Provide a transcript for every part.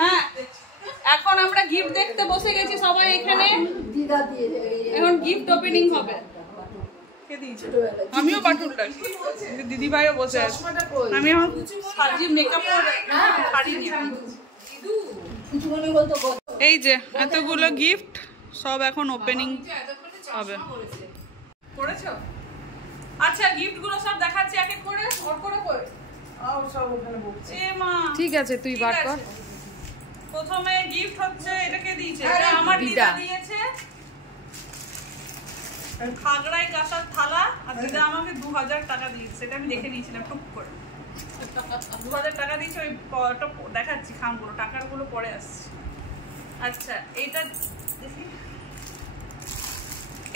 হ্যাঁ এখন আমরা গিফট দেখতে বসে গেছি সবাই এখানে। এখন গিফট ওপেনিং হবে। আমিও বাটুল রাখি, দিদি ভাইও বসে আছে। আমি এখন সাজি মেকআপ ছাড়িনি। এই যে এতগুলো গিফট সব এখন ওপেনিং হবে। করেছো? আচ্ছা গিফট গুলো সব দেখাচ্ছি এক এক করে ওর করে করে। সব ওখানে বলছে এ মা ঠিক আছে তুই বার কর। প্রথমে গিফট হচ্ছে এটাকে দিয়েছে, এটা আমার দিদা দিয়েছে খাগড়াই কাঁসার থালা। আর দিদা আমাকে 2000 টাকা দিয়েছে, সেটা আমি দেখে নিয়েছিলাম টুক করে। 2000 টাকা দিয়েছে, ওই দেখাচ্ছি খামগুলো, টাকার গুলো পরে আসছে। আচ্ছা এইটা দেখি,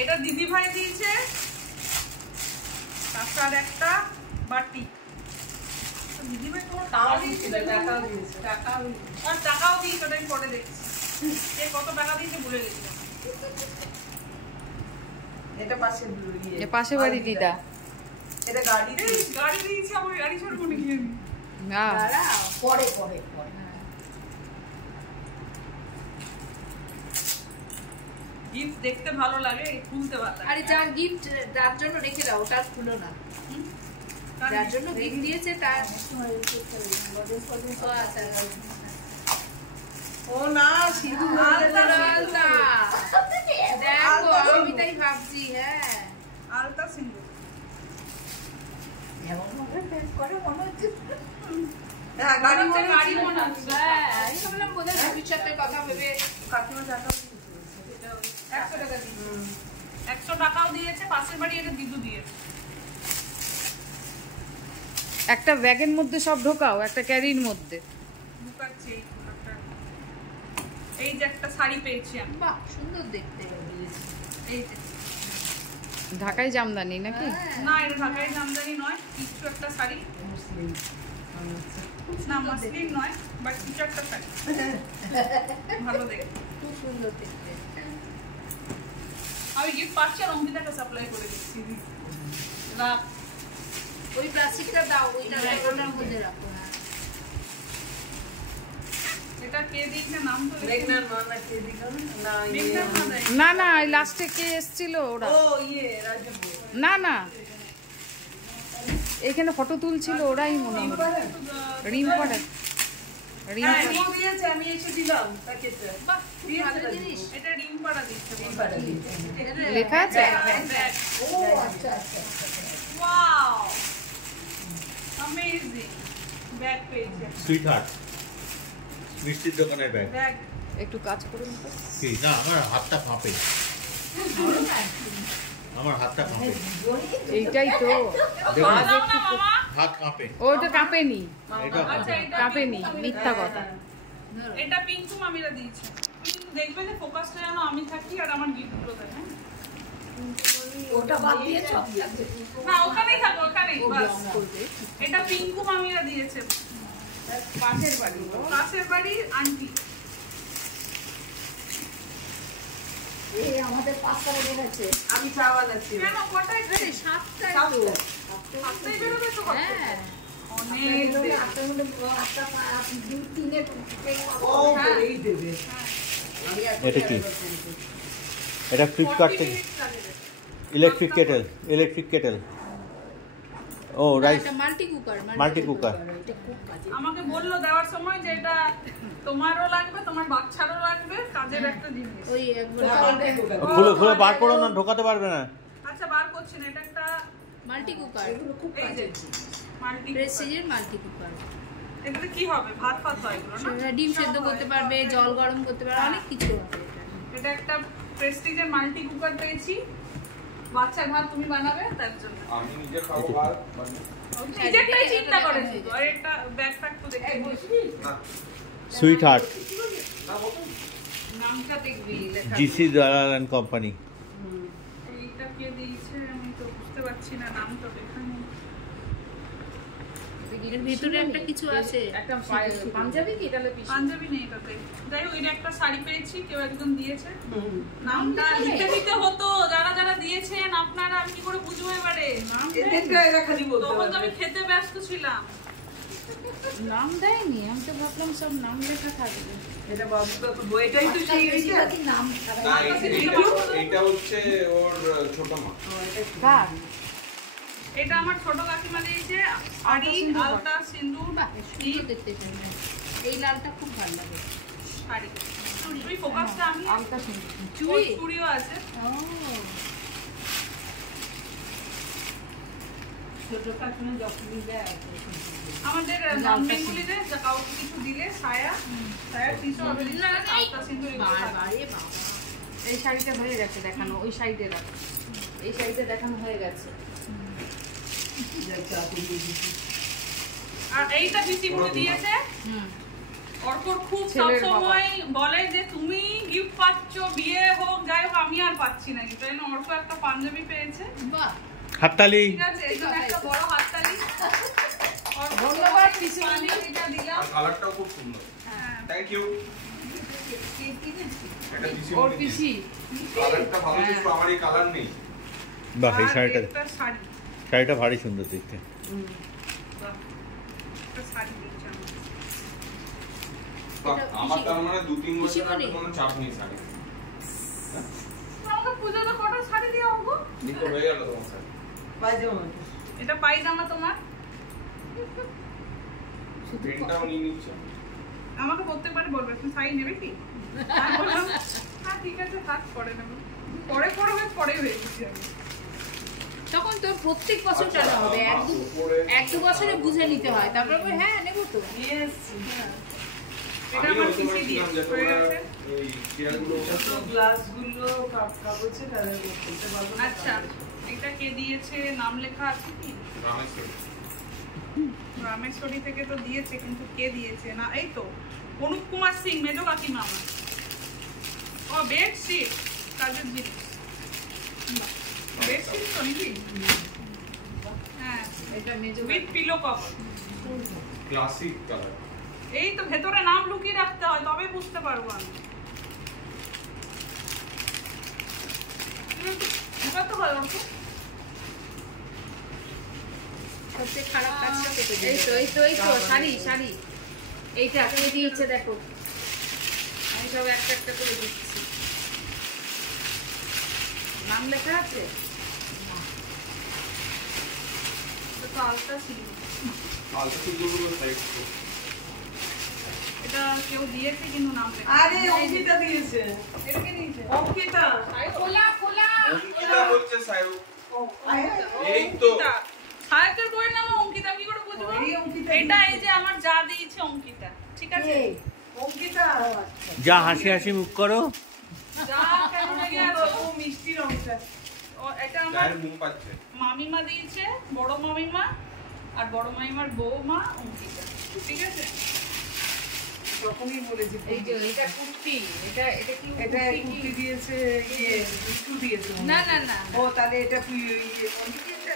এটা দিদি ভাই দিয়েছে কাঁসার একটা বাটি। দিদি ভাই তোমার টাকাও দিয়েছে, টাকাও দিয়েছে, ওটা আমি পরে দেখছি কত টাকা দিয়েছে ভুলে গেছিলাম। এটা পাশে বাড়ি দিদা। এটা গাড়ি দিয়েছে, আমার গাড়ি ছোট মনে গিয়ে না পরে গিফট দেখতে ভালো লাগে, খুলতে ভালো লাগে। আরে যার গিফট তার জন্য রেখে দাও, ওটা খুলো না। যার জন্য গিফট দিয়েছে তার ও না সিধু আলতা। দেখো আমি তাই ভাবছি। হ্যাঁ আলতা সিন্ধু এমন ভাবে ফেস করে মনে হচ্ছে হ্যাঁ গাড়ি মনে হচ্ছে। আমি ভাবলাম বোধহয় ভবিষ্যতের কথা ভেবে কাকিমা টাকা 100 টাকা দিয়েছে। 100 টাকাও দিয়েছে, পাশের বাড়ি এটা দিদু দিয়েছে। একটা ব্যাগের মধ্যে সব ঢোকাও, একটা ক্যারির মধ্যে ঢুকাচ্ছি। এই যে একটা শাড়ি পেয়েছি আমি, বাহ সুন্দর দেখতে। এই যে ঢাকাই জামদানি নাকি? না এটা ঢাকাই জামদানি নয়, কিছু একটা শাড়ি, না মাসলিন নয়, বাট কিছু একটা শাড়ি ভালো দেখতে, খুব সুন্দর দেখতে। আমি গিফট পাচ্ছি আর অঙ্কিতাকে সাপ্লাই করে দিচ্ছি। ওই প্লাস্টিকটা দাও, ওইটা রেকর্ডের মধ্যে রাখো। এটা কে দিয়েছে নাম তো মেঘনার মা না কে দিল না? না না লাস্টে কে এসেছিল ওরা? ও রাজীব না না এখানে ফটো তুলছিল ওরাই মনে হয়। রিম্পাড়া দিয়েছে, আমি এসে দিলাম প্যাকেটটা। বাহ ভালো জিনিস, এটা রিম্পাড়া দিচ্ছে। লেখা আছে। ও আচ্ছা আচ্ছা ওয়াও অ্যামেজিং ব্যাগ পেয়েছে। সুইট হার্ট মিষ্টির দোকানের ব্যাগ। ব্যাগ একটু কাজ করে নিতে। কি না আমার হাতটা কাঁপে, আমার হাতটা কাঁপে। এইটাই তো হাত কাঁপে। ওটা কাঁপেনি, এটা আচ্ছা এটা কাঁপেনি, মিথ্যা কথা। এটা পিঙ্কু মামিরা দিয়েছে। কিন্তু দেখবে যে ফোকাসটা যেন আমি থাকি আর আমার গিফটগুলো থাকে। ওটা বাদ দিয়েছো? না ওখানেই থাকো, ওখানেই বাস। এটা পিঙ্কু মামিরা দিয়েছে, পাশের বাড়ির আন্টি। আমাদের 5টা বেজে গেছে, আমি চা বানাচ্ছি। কেন কটায়? 7টায় তো। 7টায় বেরোবে তো? হ্যাঁ অনেক দেরি। এটা কি? এটা ফ্লিপকার্ট থেকে ইলেকট্রিক কেটেল। ও রাইস মাল্টি কুকার। আমাকে বললো দেওয়ার সময় যে এটা তোমারও লাগবে, তোমার বাচ্চারও লাগবে, কাজের একটা জিনিস। ওই একবার খুলে বার করো না, ঢোকাতে পারবে না। আচ্ছা বার করছি না, এটা একটা মাল্টি কুকার, এই যে মাল্টি প্রেসিডেন্ট মাল্টি কুকার। এটাতে কি হবে? ভাত হয় এগুলো না? সেটা ডিম সেদ্ধ করতে পারবে, জল গরম করতে পারবে, অনেক কিছু হবে। এটা একটা প্রেস্টিজের মাল্টি কুকার পেয়েছি, বাচ্চার ভাত তুমি বানাবে তার জন্য। আমি নিজে খাবো ভাত। নিজেরটাই চিন্তা করে শুধু। আর একটা ব্যাগ ফ্যাগ তো দেখে সুইট হার্ট নামটা দেখবি লেখা। জিসি দালাল এন্ড কোম্পানি। এইটা কে দিয়েছে আমি তো বুঝতে পারছি না, নামটা লেখা নেই। এর ভিতরে একটা কিছু আছে, একটা পাঞ্জাবি কি এটা পিস? পাঞ্জাবি নেই এটাতে। যাই হোক এটা একটা শাড়ি পেয়েছি, কেউ একজন দিয়েছে। নামটা লিখে দিতে হতো, যারা যারা দিয়েছেন আপনারা। আমি কি করে বুঝবো এবারে? এদেরটা এরা খালি বলতে তখন তো পারবে। আমি খেতে ব্যস্ত ছিলাম। নাম দেয়নি, আমি তো ভাবলাম সব নাম লেখা থাকবে। এটা বাবু বইটাই তো সেই এইটা নাম না, এইটা হচ্ছে ওর ছোট মা। কার? এটা আমার ছোট কাকিমা দিয়েছে শাড়ি, আলতা, সিঁদুর, টিপ, দেখতে চাই। এই লালটা খুব ভালো লাগে। শাড়ি। চুড়ি ফোকাসটা আমি আলতা শুনছি। চুড়ি? চুড়িও আছে। ছোট কাকিমা যখনই দেয় আমাদের বেঙ্গলিতে কাউকে কিছু দিলে সায়া টিসু হবে, আলতা, সিঁদুর এগুলো থাকে। বাবারে বাবা। এই শাড়িটা হয়ে গেছে দেখানো, ওই সাইডে রাখ। এই সাইডে দেখানো হয়ে গেছে। আর এইটা পিসিমণি দিয়েছে। অর্কর খুব ছেলের সবসময় বলে যে তুমি গিফট পাচ্ছ, বিয়ে হোক যাই হোক, আমি আর পাচ্ছি না কিন্তু। এই অর্ক একটা পাঞ্জাবি পেয়েছে, বাহ। হাততালি। ঠিক আছে, এই জন্য একটা বড় হাততালি। ধন্যবাদ পিসিমণি। এটা দিলাম। আর কালারটাও খুব সুন্দর। হ্যাঁ। Thank you. এটা ওর পিসি পিসি। কালারটা ভালো, কিন্তু আমার এই কালার নেই। বাহ, এই আর শাড়িটা, একটা শাড়ি, শাড়িটা ভারী সুন্দর দেখতে। বাহ, একটা শাড়ি দিয়েছে আমাকে। বাহ, আমার তার মানে 2-3 বছর পিসিমণি? কোনো চাপ নেই শাড়ি। আমাকে পুজোতে কটা শাড়ি দিয়ে হবো? নিতে হয়ে গেল তোমার শাড়ি। পায়জামা এটা পায়জামা তোমার। পেনটাও নিয়ে নিচ্ছে। আমাকে প্রত্যেকবার বলবে তুমি শাড়ি নেবে কি? আমি বললাম, হ্যাঁ ঠিক আছে থাক, পরে নেবো। পরে হয়ে গেছি আমি। তখন তোর প্রত্যেক বছর টানা হবে, এক দু বছরে বুঝে নিতে হয়, তারপরে বলবে, হ্যাঁ নেবো তো। এটা আমার পিসি দিয়েছে, হয়ে গেছে। এই চেয়ারগুলো গ্লাসগুলো কাগজে কালার করতে পারবো না। আচ্ছা, এটা কে দিয়েছে? নাম লেখা আছে কি? রামেশ্বরী থেকে তো দিয়েছে, কিন্তু কে দিয়েছে না, এই তো অনুপ কুমার সিং, মেজো কাকিমা আমার। ও বেডশিট, কাজের জিনিস। বেডশিট তো নাকি? হ্যাঁ, এটা মেজো with pillow cover. Classic colour. এই তো ভেতরে নাম লুকিয়ে রাখতে হয়, তবে বুঝতে পারবো আমি। ঢোকাতে হয় অর্ক? সবচেয়ে খারাপ কাজটা কেটে এই তো এই তো এই তো শাড়ি শাড়ি। এইটা কে দিয়েছে দেখো, আমি সব একটা একটা করে দিচ্ছি। নাম লেখা আছে? এটা তো আলতা ছিল। আলতা সিলগুলো সাইড তো। এটা কেউ দিয়েছে কিন্তু নাম লেখা। আরে অঙ্কিতা দিয়েছে। এটা কে দিয়েছে? অঙ্কিতা খোলা খোলা। অঙ্কিতা বলছে সায়ু। ও আয় এই তো। অঙ্কিতা। সায়কের বইয়ের নাম অঙ্কিতা, আমি কি করে বুঝবো? এই অঙ্কিতা এটা এই যে আমার যা দিয়েছে অঙ্কিতা, ঠিক আছে? অঙ্কিতা যা হাসি হাসি মুখ করো। যা কেন লেগে আছো? ও মিষ্টি রংটা। এটা আমার গায়ের মুখ পাচ্ছে। মামিমা দিয়েছে, বড় মামিমা, আর বড় মামিমার বৌমা অঙ্কিতা, ঠিক আছে? যখনই বলেছি এই যে এটা কুর্তি, এটা এটা কি এটা কুর্তি কুর্তি কি? দিয়েছে, ইয়ে মিঠু দিয়েছে মনে না হয়। না না ও তাহলে এটা তুই ইয়ে অঙ্কিতা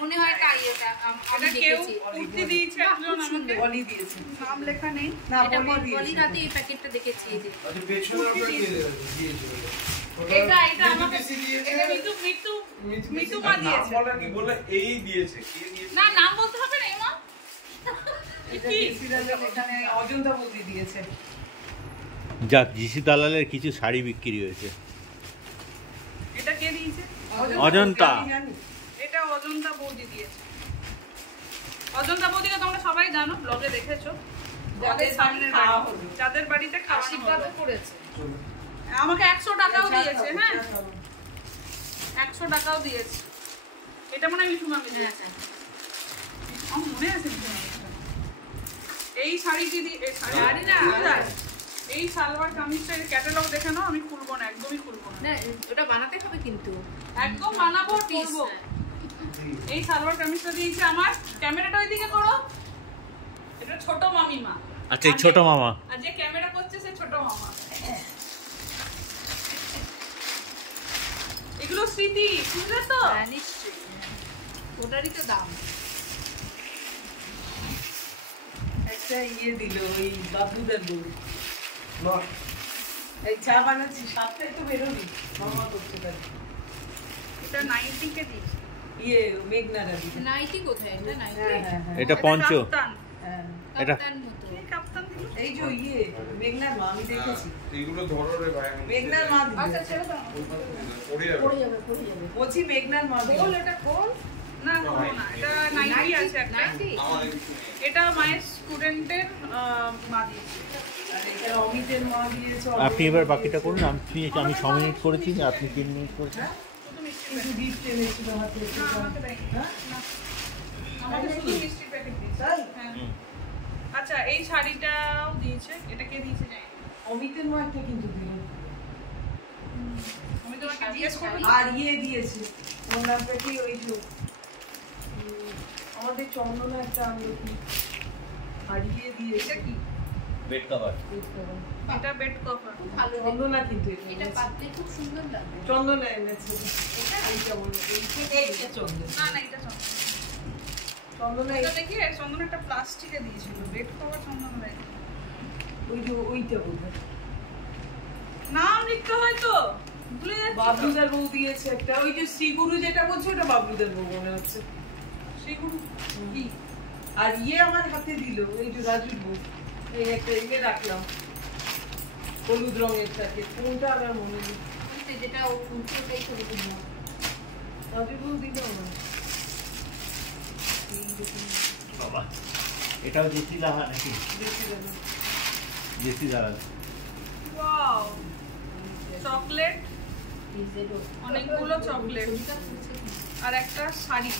মনে হয় তাই, এটা আমি এটা কেউ দেখেছি। কুর্তি দিয়েছে একজন আমাকে, বলি দিয়েছে। নাম লেখা নেই। না এটা বলি বলি দিয়েছে। রাতে এই প্যাকেটটা দেখেছি এই যে। আচ্ছা, পেছনে ওটা দিয়ে দিয়েছিল। এটা আমাকে, এটা মিতু মা দিয়েছে। বলে কি বলে এই দিয়েছে, কে দিয়েছে? না, নাম বলতে হবে না মা। এটা কি? সিরাজের এখানে অজন্তা বৌদি দিয়েছে। যাক, জিসি দালালের কিছু শাড়ি বিক্রি হয়েছে। এটা কে দিয়েছে? অজন্তা। আমি জানি। এটা অজন্তা বৌদি দিয়েছে। অজন্তা বৌদিকে তোমরা সবাই জানো, ব্লগে দেখেছো। যাদের সামনের খাওয়া বাড়ি, হলো। যাদের বাড়িতে খাওয়ানো আশীর্বাদও হলো। করেছে। আমাকে 100 টাকাও দিয়েছে, হ্যাঁ চা খাবো। 100 টাকাও দিয়েছে। এটা মনে হয় মিঠু মামি দিয়েছে। আমার মনে আছে মিঠু মামি। এই শাড়িটি এই শাড়ি না, এই সালোয়ার কামিজটা ক্যাটালগ দেখে নাও, আমি খুলবো না, একদমই খুলবো না। না ওটা বানাতে হবে কিন্তু। একদম বানাবো, তুলবো। এই সালোয়ার কামিজটা দিয়েছে আমার। ক্যামেরাটা ওইদিকে করো। এটা ছোট মামিমা। আচ্ছা, এই ছোট মামা। আর যে ক্যামেরা করছে সে ছোট মামা। এগুলো স্মৃতি, বুঝলে তো? হ্যাঁ নিশ্চয়ই, ওটারই তো দাম। একটা ইয়ে দিল ওই বাবুদের বউ। এই চা বানাচ্ছি, সাতটায় তো বেরোবি মামা করতে পারি। এটা 90 কে দিয়েছে। ইয়ে মেঘনারা দিল। নাইটি কোথায়? এটা নাইটি। হ্যাঁ হ্যাঁ হ্যাঁ এটা পঞ্চ। কাপ্তান। হ্যাঁ এটা কাপ্তান মতো। কি কাপ্তান দিল? এই যে ইয়ে মেঘনার মা আমি দেখেছি এইগুলো ধরো রে ভাই আমি মেঘনার মা দিল। আচ্ছা ছেড়ে দাও। পড়ে যাবে বলছি মেঘনার মা দিল। এটা কোন? না কোনো না, এটা নাইটি আছে একটা। নাইটি? আমাদের কিছু নেই। এটা মায়ের স্টুডেন্টের মা দিয়েছে। আর এটা অমিতের মা দিয়েছে। আপনি এবার বাকিটা করুন। আমি 6 মিনিট করেছি, আপনি 3 মিনিট করেছেন। শুধু মিষ্টি কিন্তু গিফট এনেছিল হাতে। না আমাকে দেয়নি। হ্যাঁ? না। আমাকে শুধু মিষ্টির প্যাকেট দিয়েছে। তাই? হ্যাঁ। আচ্ছা এই শাড়িটাও দিয়েছে। এটা কে দিয়েছে জানি না। অমিতের মা একটা কিন্তু দিল। আমি তোমাকে জিজ্ঞেস করবো। আর ইয়ে দিয়েছে ওর নামটা কি ওই যে আমাদের চন্দনা একটা আনলো কি আর ইয়ে দিয়েছে এটা কি? Bed cover. এটা বেড কভার। খুব ভালো দেখতে। চন্দনা কিন্তু এটা এটা এনেছে। পাতলে খুব সুন্দর লাগবে। চন্দনা এনেছে এইটা বললো এইটা চন্দনা না না এটা চন্দন। চন্দনা এটা দেখি চন্দন একটা প্লাস্টিকে দিয়েছিল। বেড কভার চন্দন দেয়নি। ওই যে ওইটা বলবে নাম লিখতে হয় তো। ভুলে যাচ্ছি তো। বাবলুদার বউ দিয়েছে একটা ওই যে শ্রীগুরু যেটা বলছো ওটা বাবলুদার বউ মনে হচ্ছে সেগুলো কি? আর ইয়ে আমার হাতে দিল এই যে রাজুর বউ এই একটা এনে রাখলাম হলুদ রঙের থাকে কোনটা আমার মনে নেই বুঝতে যেটা ও উল্টো ওটাই করে দিলাম। রাজুর বউ দিল আমার এই দেখুন বাবা, এটাও জেসি লাহা নাকি? দেখি দাদা জেসি লাহা। ওয়াও চকলেট, ডিজেলও। অনেকগুলো চকলেট ছবিটা খুলছে কি? আর একটা শাড়ি।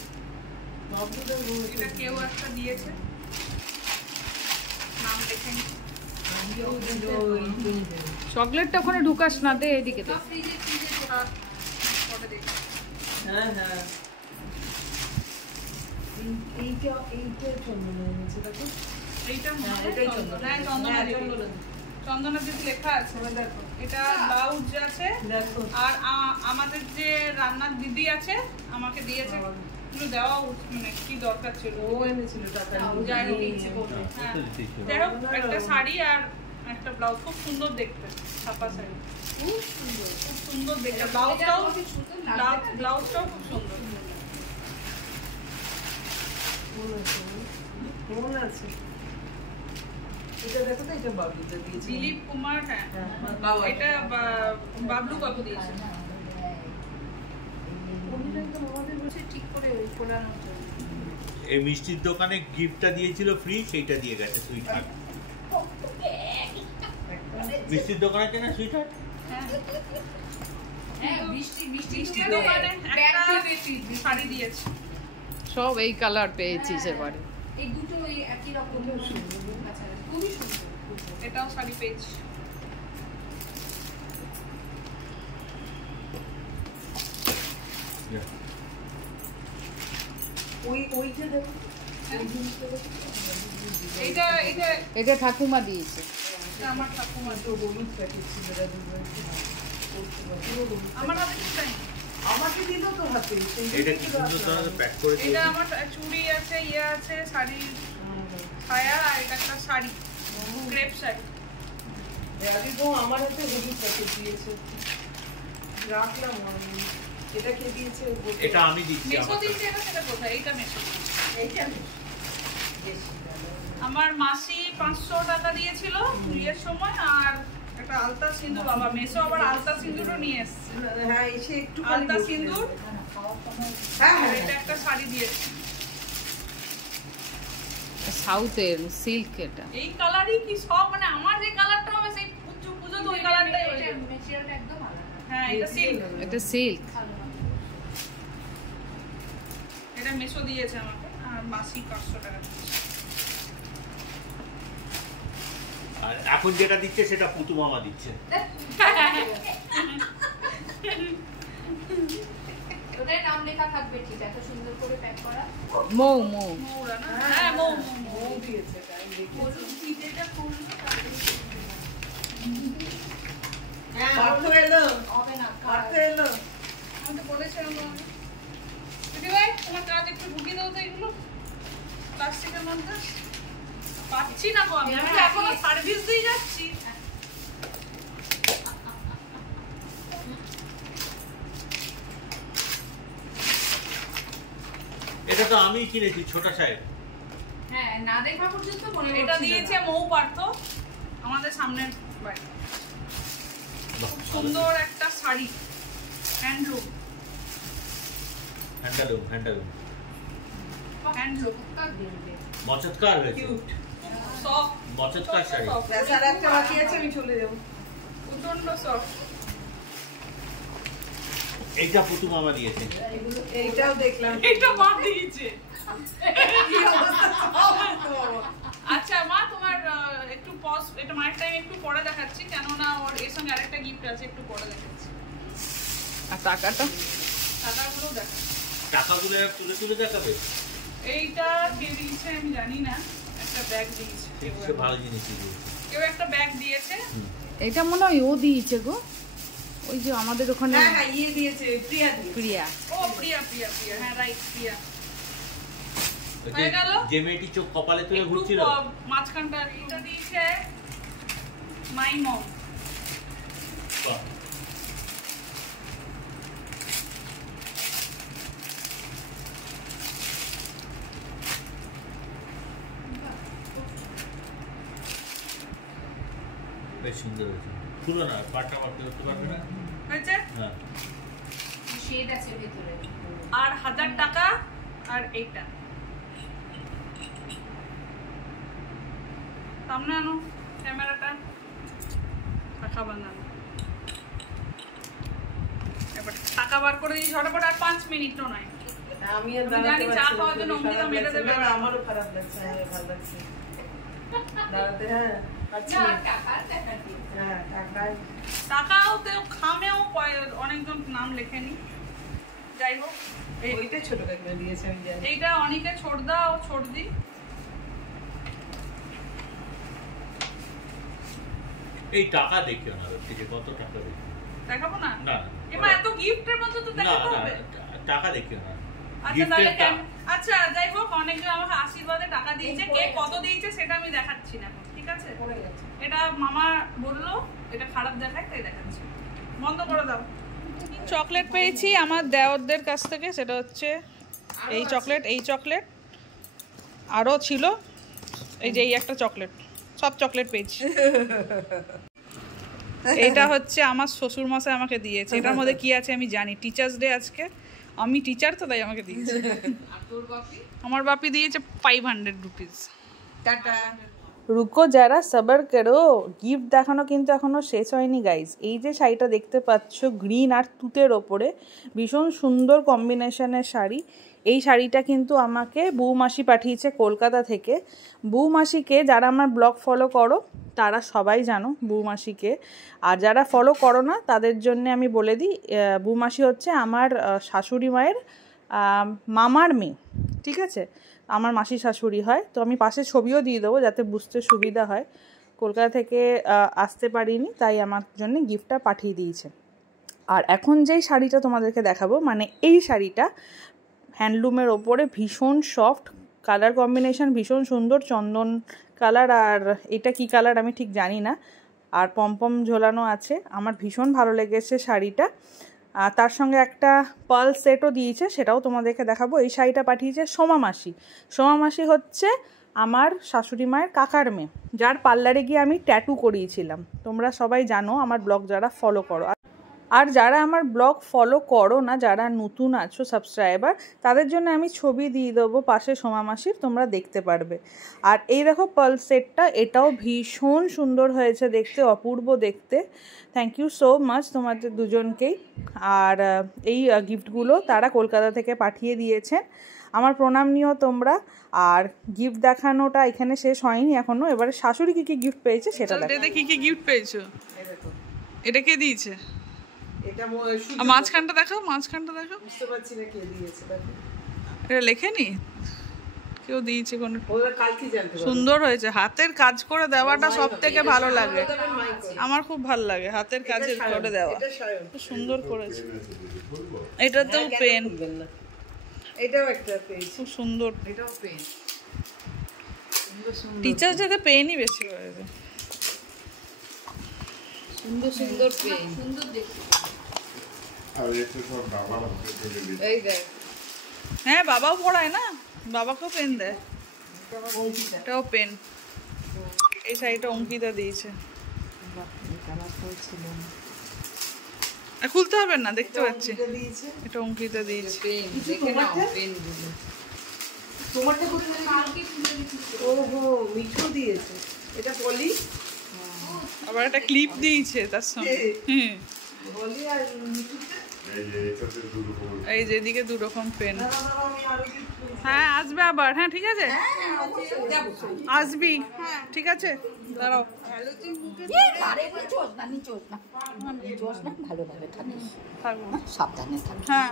বাবলুদার বউ এটা কেউ একটা দিয়েছে, নাম দেখে নি। দিয়েও দিল চকলেটটা ওখানে ঢুকাস না, দে এদিকে দে। সব ফ্রিজে ফ্রিজে পরে দেখি। হ্যাঁ হ্যাঁ এইটা চন্দনা এনেছে দেখো এইটা মনে হ্যাঁ হয় এটাই চন্দন। চন্দনা হ্যাঁ চন্দনা হ্যাঁ, দিদি। চন্দনা। চন্দনা দিদি লেখা আছে। এবার দেখো এটা ব্লাউজ আছে। দেখো আর আমাদের যে রান্নার দিদি আছে আমাকে দিয়েছে। কিন্তু দেওয়া মানে কি দরকার ছিল। ও এনেছিল টাকা নিয়ে। যাই হোক ইচ্ছে করবে। হ্যাঁ। যাই হোক একটা শাড়ি আর একটা ব্লাউজ খুব সুন্দর দেখতে। ছাপা শাড়ি খুব সুন্দর। খুব সুন্দর দেখতে। এটা ব্লাউজটাও তোমাকে সুন্দর লাগবে না? ব্লাউজটাও খুব সুন্দর। কেমন আছে এটা দেখো তো এটা বাবলুদা দিয়েছে দিলীপ কুমার। হ্যাঁ হ্যাঁ, বাবা। এটা বাবলু কাকু দিয়েছে। উনি একদম আমাদের বসে ঠিক করে ওই খোলানোর জন্য। এই মিষ্টির দোকানে গিফটটা দিয়েছিল ফ্রি, সেইটা দিয়ে গেছে সুইট হার্ট। মিষ্টির দোকানে কেনা সুইট হার্ট। হ্যাঁ হ্যাঁ, বৃষ্টি বৃষ্টি মিষ্টির দোকানে দোকানে ব্যাগ একটা দিবে শাড়ি দিয়েছে। সব এই কালার পেয়েছিস এবারে। এই দুটো ওই একই রকম আচ্ছা খুবই সুন্দর। এটাও শাড়ি পেয়েছি। ওইটা দেখো এইটা এটা এটা ঠাকুমা দিয়েছে। এটা আমার ঠাকুমা। তো হলুদ প্যাকেট ছিল আমার হাতে কিছু নেই। আমাকে দিল তো হাতে এটা কি সুন্দর ধরনের প্যাক করে এটা দিয়েছে। আমার চুড়ি আছে, ইয়ে আছে, শাড়ি ছায়া, আর এটা একটা শাড়ি, ক্রেপ শাড়ি। আমার হাতে হলুদ প্যাকেট দিয়েছে রাখলাম আমি। এটা কে দিয়েছে এটা আমি দিচ্ছি মেসো আমার। দিয়েছে। এটা সেটা কোথায়? এইটা মেসো। এইটা বেশি ভালো। আমার মাসি 500 টাকা দিয়েছিল বিয়ের সময়। আর একটা আলতা সিঁদুর। বাবা মেসো আবার আলতা সিঁদুরও নিয়ে এসছে। হ্যাঁ এসে একটু আলতা সিঁদুর হ্যাঁ আর হ্যাঁ এটা একটা শাড়ি দিয়েছে। সাউথের সিল্ক এটা। এই কালারই কি সব, মানে আমার যে কালারটা হবে সেই পুজো তো ওই কালারটাই হয়ে যাবে। ম্যাটেরিয়ালটা একদম আলাদা। হ্যাঁ এটা সিল্ক। এটা সিল্ক। ভালো না। এটা মেসো দিয়েছে আমাকে। আর মাসি 500 টাকা দিয়েছে। আর এখন যেটা দিচ্ছে সেটা পুতু মামা দিচ্ছে। ওটার নাম লেখা থাকবে ঠিক, এত সুন্দর করে প্যাক করা। মৌ মৌ। মৌরা না? হ্যাঁ মৌ মৌ মৌ। ও দিয়েছে তাই দেখি হলুদ চিজেটা খুললো তারপরে হ্যাঁ পার্থ এলো হবে না পার্থ এলো আমি তো বলেছিলাম তোমাকে। দিদি ভাই তোমার কাজ একটু ঢুকিয়ে দাও তো এগুলো প্লাস্টিকের মধ্যে। পাচ্ছি না গো আমি। আমি তো এখনো সার্ভিস দিয়ে যাচ্ছি। এটা তো আমিই কিনেছি ছোট সাহেব। হ্যাঁ না দেখা পর্যন্ত মনে এটা দিয়েছে মৌ পার্থ আমাদের সামনের বাড়ি। খুব সুন্দর একটা শাড়ি, হ্যান্ডলুম মচৎকার হয়েছে, সফট মচৎকার শাড়ি। ব্যাস আর একটা বাকি আছে, আমি চলে যাবো। প্রচন্ড সফট। এইটা পুতু মামা দিয়েছে। এইটাও দেখলাম, এটা মা দিয়েছে। কি অবস্থা আচ্ছা মা তোমার একটু পজ, এটা মায়ের টাইম একটু পরে দেখাচ্ছি, কেননা ওর এর সঙ্গে আরেকটা গিফট আছে, একটু পরে দেখাচ্ছি। আর টাকাগুলো দেখা, টাকাগুলো তুলে তুলে দেখাবে। এইটা কে দিয়েছে আমি জানি না, একটা ব্যাগ দিয়েছে সে ভালো জিনিস দিয়েছে। কেউ একটা ব্যাগ দিয়েছে। এটা মনে হয় ও দিয়েছে গো, ওই যে আমাদের ওখানে হ্যাঁ হ্যাঁ ইয়ে দিয়েছে, প্রিয়া দিয়েছে। প্রিয়া। ও প্রিয়া, হ্যাঁ রাইট, প্রিয়া। ওই হয়ে গেল? যে মেয়েটি চোখ কপালে তুলে একটু ঘুরছিল, মাঝখানটা এটা দিয়েছে মাই মম। বাহ। বেশ সুন্দর হয়েছে। খুলো না, পাটটা মারতে করতে পারবে না। হয়েছে? হ্যাঁ, শেড আছে ভিতরে। আর 1000 টাকা আর এইটা সামনে আনো ক্যামেরাটা, টাকা বানানো। এবার টাকা বার করে দিই ঝটাপট, আর 5 মিনিটও নয়। আমি আর আমি দাঁড়াতে জানি চা পারছি না, খাওয়ার জন্য খুবই অঙ্কিতা খারাপ মেরে লাগছে। দেবে। না, আমারও খারাপ লাগছে, হ্যাঁ ভালো লাগছে দাঁড়াতে। হ্যাঁ পারছি না না। টাকা দেখা দিয়ে। হ্যাঁ টাকায় টাকাও তেও খামেও অনেকজন নাম লেখেনি। যাই হোক, ওইটা ছোট কাকিমা দিয়েছে, আমি জানি। এইটা অনেকে ছোটদা ও ছোটদি। এই টাকা দেখিও না, যে কত টাকা দেখিও দেখাবো না? না। এমা এত গিফটের মধ্যে তো না দেখাতে না, হবে। টাকা দেখিও না। আচ্ছা তাহলে আচ্ছা যাই হোক, অনেকে আমাকে আশীর্বাদে টাকা দিয়েছে, কে কত দিয়েছে সেটা আমি দেখাচ্ছি না, ঠিক আছে? এটা মামা বললো এটা খারাপ দেখায়, তাই দেখাচ্ছি। বন্ধ করে দাও। চকলেট পেয়েছি আমার দেওরদের কাছ থেকে, সেটা হচ্ছে এই চকলেট আরও ছিল, এই যে এই একটা চকলেট, সব চকলেট পেয়েছি। এটা হচ্ছে আমার শ্বশুর মশাই আমাকে দিয়েছে। এটার মধ্যে কি আছে আমি জানি, টিচার্স ডে আজকে, আমি টিচার তো তাই আমাকে দিয়েছে। আমার বাপি দিয়েছে 500 রুপিস। টাটা। রুকো যারা সবার করো, গিফট দেখানো কিন্তু এখনও শেষ হয়নি গাইজ। এই যে শাড়িটা দেখতে পাচ্ছ গ্রিন আর তুতের ওপরে, ভীষণ সুন্দর কম্বিনেশনের শাড়ি। এই শাড়িটা কিন্তু আমাকে বৌমাসি পাঠিয়েছে কলকাতা থেকে। বৌমাসিকে যারা আমার ব্লগ ফলো করো তারা সবাই জানো বৌমাসিকে, আর যারা ফলো করো না তাদের জন্য আমি বলে দিই, বৌমাসি হচ্ছে আমার শাশুড়ি মায়ের মামার মেয়ে, ঠিক আছে? আমার মাসি শাশুড়ি হয়। তো আমি পাশে ছবিও দিয়ে দেবো যাতে বুঝতে সুবিধা হয়। কলকাতা থেকে আসতে পারিনি, তাই আমার জন্য গিফটটা পাঠিয়ে দিয়েছে। আর এখন যেই শাড়িটা তোমাদেরকে দেখাবো, মানে এই শাড়িটা হ্যান্ডলুমের ওপরে, ভীষণ সফট, কালার কম্বিনেশন ভীষণ সুন্দর, চন্দন কালার, আর এটা কি কালার আমি ঠিক জানি না, আর পমপম ঝোলানো আছে। আমার ভীষণ ভালো লেগেছে শাড়িটা। তার সঙ্গে একটা পার্ল সেটও দিয়েছে, সেটাও তোমাদেরকে দেখাবো। এই শাড়িটা পাঠিয়েছে সোমা মাসি। সোমা মাসি হচ্ছে আমার শাশুড়ি মায়ের কাকার মেয়ে, যার পার্লারে গিয়ে আমি ট্যাটু করিয়েছিলাম। তোমরা সবাই জানো আমার ব্লগ যারা ফলো করো, আর যারা আমার ব্লগ ফলো করো না, যারা নতুন আছো সাবস্ক্রাইবার, তাদের জন্য আমি ছবি দিয়ে দেবো পাশে সোমা মাসির, তোমরা দেখতে পারবে। আর এই দেখো পার্ল সেটটা, এটাও ভীষণ সুন্দর হয়েছে দেখতে, অপূর্ব দেখতে। থ্যাংক ইউ সো মাচ তোমাদের দুজনকেই। আর এই গিফটগুলো তারা কলকাতা থেকে পাঠিয়ে দিয়েছেন, আমার প্রণাম নিও তোমরা। আর গিফট দেখানোটা এখানে শেষ হয়নি এখনো, এবারে শাশুড়ি কি কি গিফট পেয়েছে সেটা দেখো। এটা কি কি গিফট পেয়েছো? এটা কে দিয়েছে? এটা মাঝখানটা দেখো, মাঝখানটা দেখো। বুঝতে পারছি না কে দিয়েছে, এটা লেখেনি, কেউ দিয়েছে কোন। ওরা কালকে জানতে পারবে। সুন্দর হয়েছে, হাতের কাজ করে দেওয়াটা সব থেকে ভালো লাগে, মাইক আমার খুব ভালো লাগে হাতের কাজের করে দেওয়া, এটা সায়ন। খুব সুন্দর করেছে। এটাতেও পেন, এটাও একটা পেজ, খুব সুন্দর। এটাও পেজ, টিচার যাতে পেনই বেশি করেছে। সুন্দর সুন্দর পেন, সুন্দর দেখতে। আর এটা সব বাবার হাতে চলে গেছে। এই দেখ হ্যাঁ বাবাও পড়ায় না, বাবাকেও পেন দেয়। এটাও পেন, এই শাড়িটা অঙ্কিতা দিয়েছে। খুলতে হবে না, দেখতে পাচ্ছি। এটা অঙ্কিতা দিয়েছে। পেন দেখে নাও, পেনগুলো তোমারটা কোথায়? ওহো, মিঠু দিয়েছে। এটা পলি, আবার একটা ক্লিপ দিয়েছে তার সঙ্গে। পলি আর মিঠুতে। এই যে এদিকে 2 রকম পেন। আমি আরো কিছু হ্যাঁ আসবে আবার। হ্যাঁ ঠিক আছে, আসবি। ঠিক আছে, দাঁড়াও। ভালোভাবে থাকিস, থাকবো, সাবধানে থাকিস। হ্যাঁ।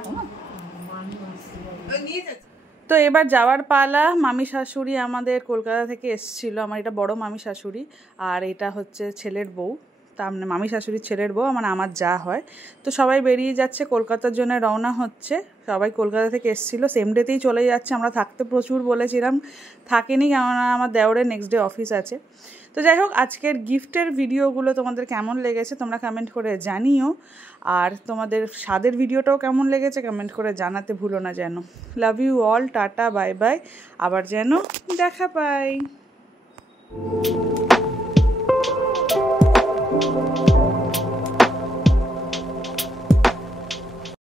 নিয়ে যাচ্ছি। তো এবার যাওয়ার পালা। মামি শাশুড়ি আমাদের কলকাতা থেকে এসেছিলো। আমার এটা বড় মামি শাশুড়ি, আর এটা হচ্ছে ছেলের বউ। তার মানে মামি শাশুড়ির ছেলের বউ, মানে আমার যা হয়। তো সবাই বেরিয়ে যাচ্ছে, কলকাতার জন্য রওনা হচ্ছে। সবাই কলকাতা থেকে এসেছিলো, সেম ডেতেই চলে যাচ্ছে। আমরা থাকতে প্রচুর বলেছিলাম, থাকেনি, কেননা আমার দেওরের নেক্সট ডে অফিস আছে। তো যাই হোক, আজকের গিফটের ভিডিওগুলো তোমাদের কেমন লেগেছে তোমরা কমেন্ট করে জানিও। আর তোমাদের স্বাদের ভিডিওটাও কেমন লেগেছে কমেন্ট করে জানাতে ভুলো না যেন। Love you all, tata, bye bye. আবার যেন দেখা পাই।